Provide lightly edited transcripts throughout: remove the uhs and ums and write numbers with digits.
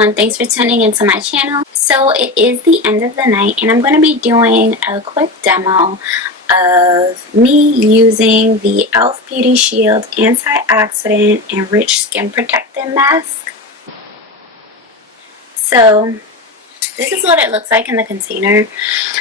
everyone, thanks for tuning into my channel. So it is the end of the night and I'm going to be doing a quick demo of me using the e.l.f. Beauty Shield Antioxidant Enriched Skin Protectant Mask. So this is what it looks like in the container.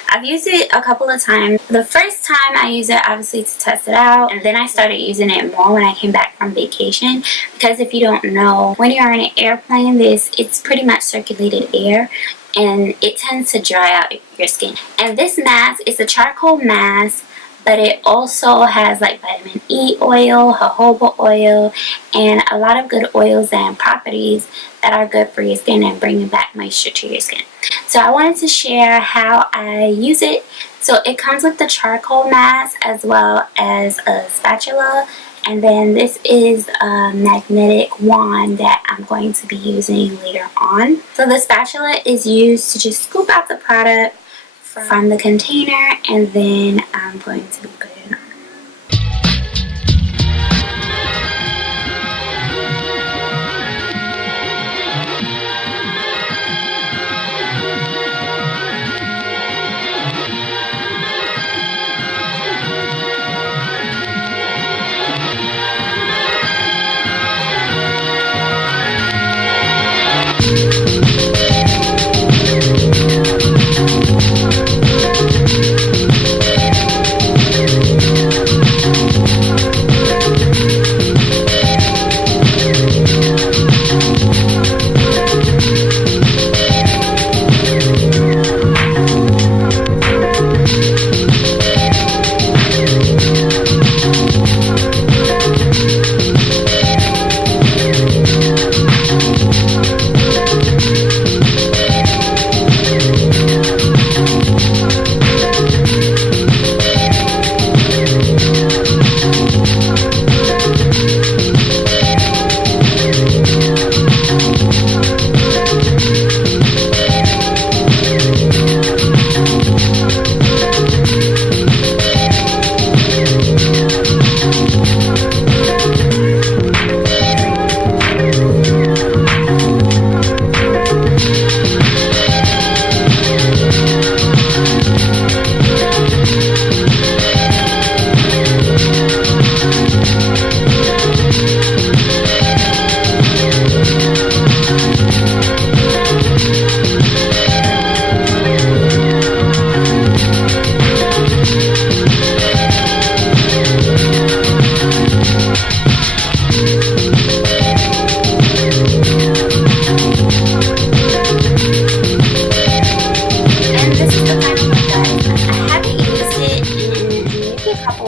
I've used it a couple of times. The first time I used it obviously to test it out, and then I started using it more when I came back from vacation, because if you don't know, when you're on an airplane, it's pretty much circulated air and it tends to dry out your skin. And this mask is a charcoal mask, but it also has like vitamin E oil, jojoba oil, and a lot of good oils and properties that are good for your skin and bringing back moisture to your skin. So I wanted to share how I use it. So it comes with the charcoal mask as well as a spatula, and then this is a magnetic wand that I'm going to be using later on. So the spatula is used to just scoop out the product from the container, and then I'm going to be putting it on.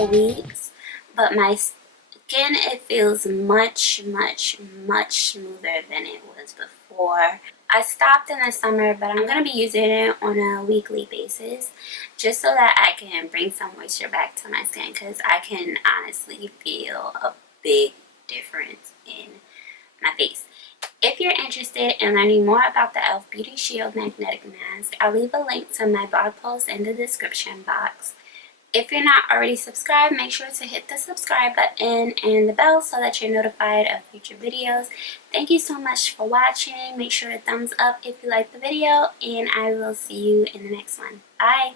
Weeks, but my skin, it feels much smoother than it was before. I stopped in the summer, but I'm going to be using it on a weekly basis just so that I can bring some moisture back to my skin, because I can honestly feel a big difference in my face. If you're interested in learning more about the e.l.f. Beauty Shield Magnetic Mask, I'll leave a link to my blog post in the description box. If you're not already subscribed, make sure to hit the subscribe button and the bell so that you're notified of future videos. Thank you so much for watching. Make sure to thumbs up if you liked the video, and I will see you in the next one. Bye!